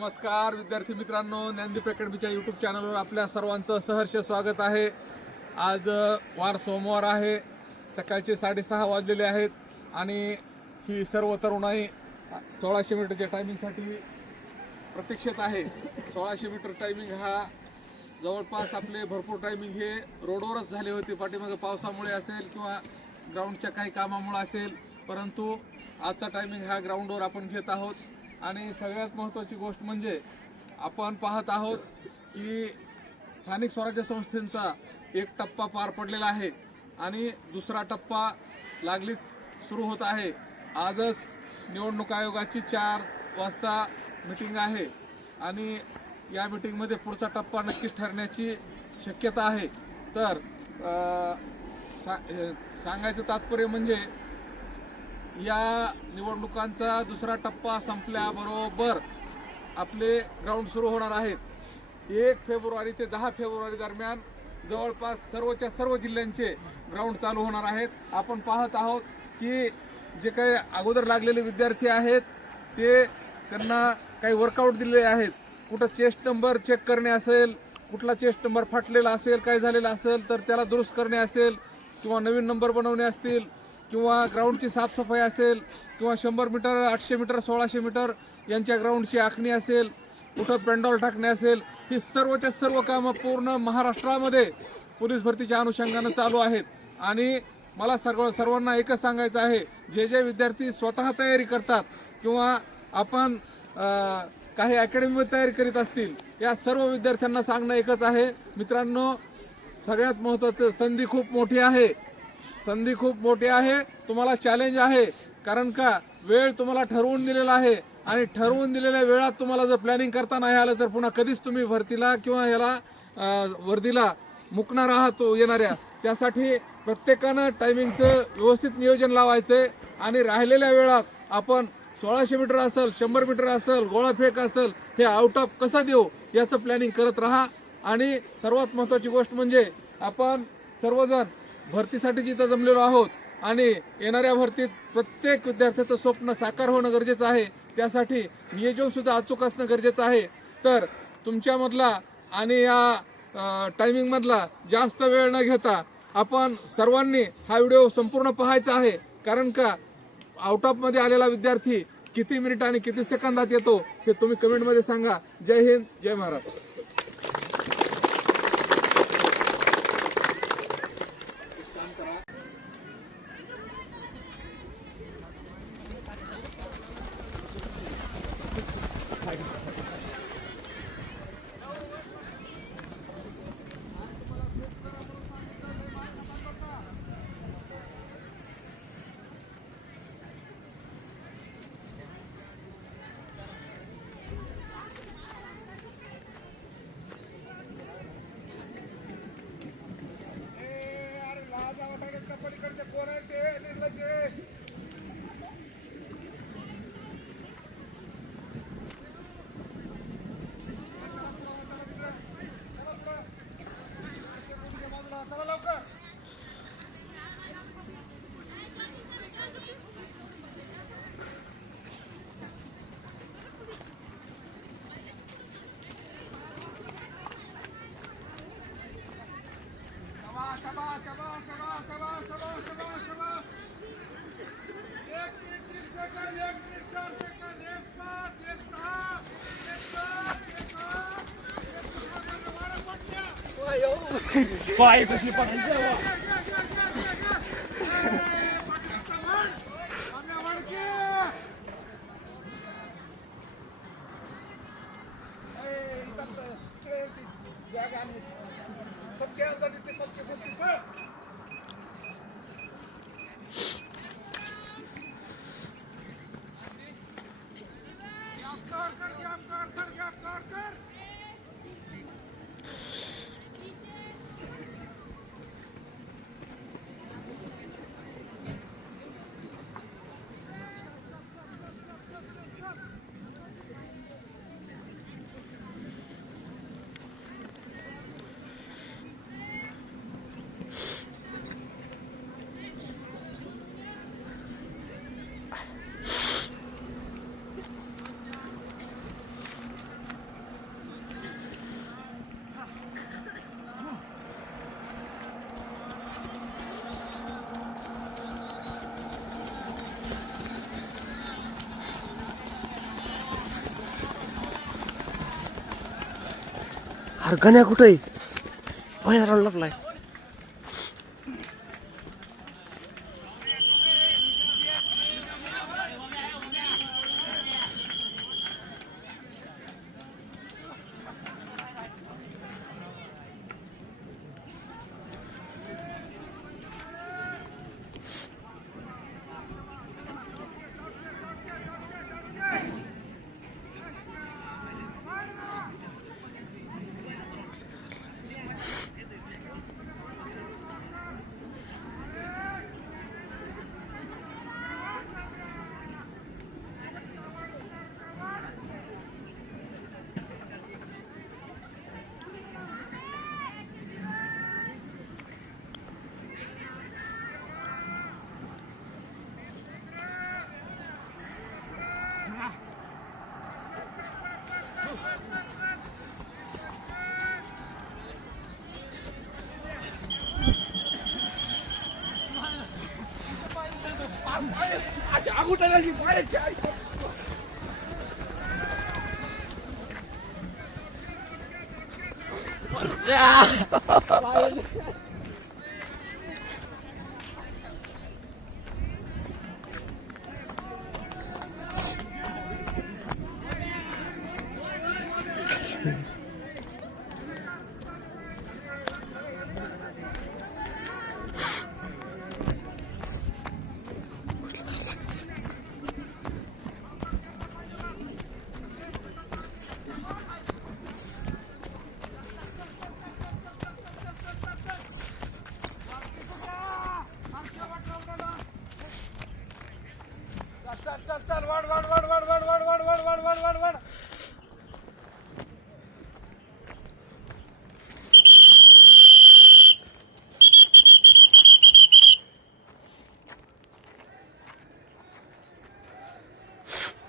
नमस्कार विद्यार्थी मित्रांनो, ज्ञानदीप अकॅडमीच्या यूट्यूब चॅनलवर आपल्या सर्वांचं सहर्ष स्वागत आहे। आज वार सोमवार आहे, सकाळचे 6:30 वाजलेले आहेत आणि ही सर्व तरुणाई 1600 मीटरच्या टायमिंगसाठी प्रतीक्षेत आहे। 1600 मीटर टायमिंग हा जवळपास आपले भरपूर टायमिंग हे रोडवरच झाले होते, पाठीमागे पावसामुळे असेल किंवा ग्राउंडच्या काही कामामुळे असेल, परंतु आजचा टायमिंग हा ग्राउंडवर आपण घेत आहोत। आणि सगळ्यात महत्त्वाची गोष्ट म्हणजे आपण पाहत आहोत की स्थानिक स्वराज्य संस्थांचा एक टप्पा पार पडलेला आहे आणि दुसरा टप्पा लागलीच सुरू होत आहे। आजच निवडणूक आयोगाची 4 वाजता मीटिंग आहे आणि या मीटिंगमध्ये पुढचा टप्पा नक्कीच ठरण्याची शक्यता आहे। तर सांगायचं तात्पर्य म्हणजे या निवडणुकांचा दुसरा टप्पा संपल्याबरोबर आपले ग्राउंड सुरू होणार आहेत। 1 फेब्रुवारी ते 10 फेब्रुवारी दरम्यान जवळपास सर्वच्या सर्व जिल्ह्यांचे ग्राउंड चालू होणार आहेत। आपण पाहत आहोत की जे काही अगोदर लागलेले विद्यार्थी आहेत ते त्यांना काही वर्कआउट दिलेले आहेत। कुठं चेस्ट नंबर चेक करणे असेल, कुठला चेस्ट नंबर फाटलेला असेल, काय झालेला असेल तर त्याला दुरुस्त करणे असेल, किंवा नवीन नंबर बनवणे असतील, किंवा ग्राउंडची साफसफाई असेल, किंवा 100 मीटर 800 मीटर 1600 मीटर यांच्या ग्राउंडची आखणी असेल, कुठं पेंडॉल टाकणे असेल, ही सर्वच्या सर्व कामं पूर्ण महाराष्ट्रामध्ये पोलीस भरतीच्या अनुषंगानं चालू आहेत। आणि मला सर्वांना एकच सांगायचं आहे, जे विद्यार्थी स्वतः तयारी करतात किंवा आपण काही अकॅडमीमध्ये तयारी करीत असतील, या सर्व विद्यार्थ्यांना सांगणं एकच आहे, मित्रांनो सगळ्यात महत्त्वाचं संधी खूप मोठी आहे, संधी खूप मोठी आहे, तुम्हाला चॅलेंज आहे। कारण का वेळ तुम्हाला ठरवून दिलेला आहे आणि ठरवून दिलेल्या वेळात तुम्हाला जर प्लॅनिंग करता नाही आलं तर पुन्हा कधीच तुम्ही भरतीला किंवा याला वर्दीला मुकणार आहात येणाऱ्या। त्यासाठी प्रत्येकानं टायमिंगचं व्यवस्थित नियोजन लावायचं आणि राहिलेल्या वेळात आपण 1600 मीटर असेल, 100 मीटर असेल, गोळाफेक असेल, हे आउट ऑफ कसं देऊ याचं प्लॅनिंग करत राहा। आणि सर्वात महत्त्वाची गोष्ट म्हणजे आपण सर्वजण भरतीसाठी जिथं जमलेलो आहोत आणि येणाऱ्या भरतीत प्रत्येक विद्यार्थ्याचं स्वप्न साकार होणं गरजेचं आहे, त्यासाठी नियोजनसुद्धा अचूक असणं गरजेचं आहे। तर तुमच्यामधला आणि या टायमिंगमधला जास्त वेळ न घेता आपण सर्वांनी हा व्हिडिओ संपूर्ण पाहायचा आहे। कारण का आउट ऑफमध्ये आलेला विद्यार्थी किती मिनिट आणि किती सेकंदात येतो हे तुम्ही कमेंटमध्ये सांगा। जय हिंद, जय महाराष्ट्र। Vai, कसली पडायचं अरे गण्या कुठे आहे? पहिला राऊंड लपलाय.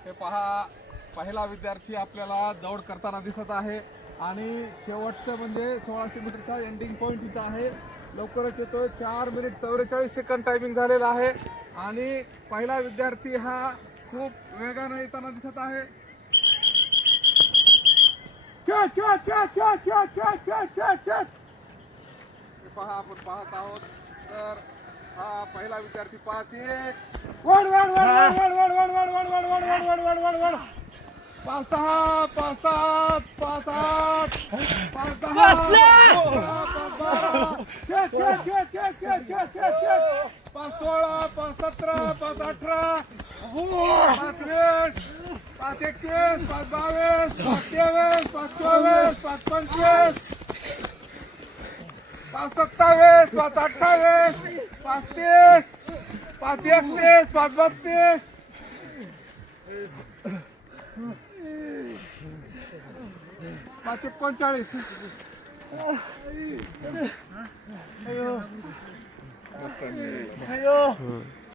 हे पहा, पहिला विद्यार्थी आपल्याला दौड करताना दिसत आहे आणि शेवटचं म्हणजे 1600 मीटरचा एंडिंग पॉईंट इथं आहे. लवकरच येतोय. 4 मिनिट 44 सेकंद टायमिंग झालेला आहे आणि पहिला विद्यार्थी हा खूप वेगाने येताना दिसत आहे. हे पहा, आपण पाहत आहोत. तर हा पहिला विद्यार्थी 5-1 वड वड वड वड वड वड वड वड वड वड वड वड वड वड वड 5-6 5-7 5-8 5-16 5-17 5-18 5-20 5-21 5-22 5-23 5-24 5-25 5-27 5-28 5-30 5-31 5-32 5-39 अयो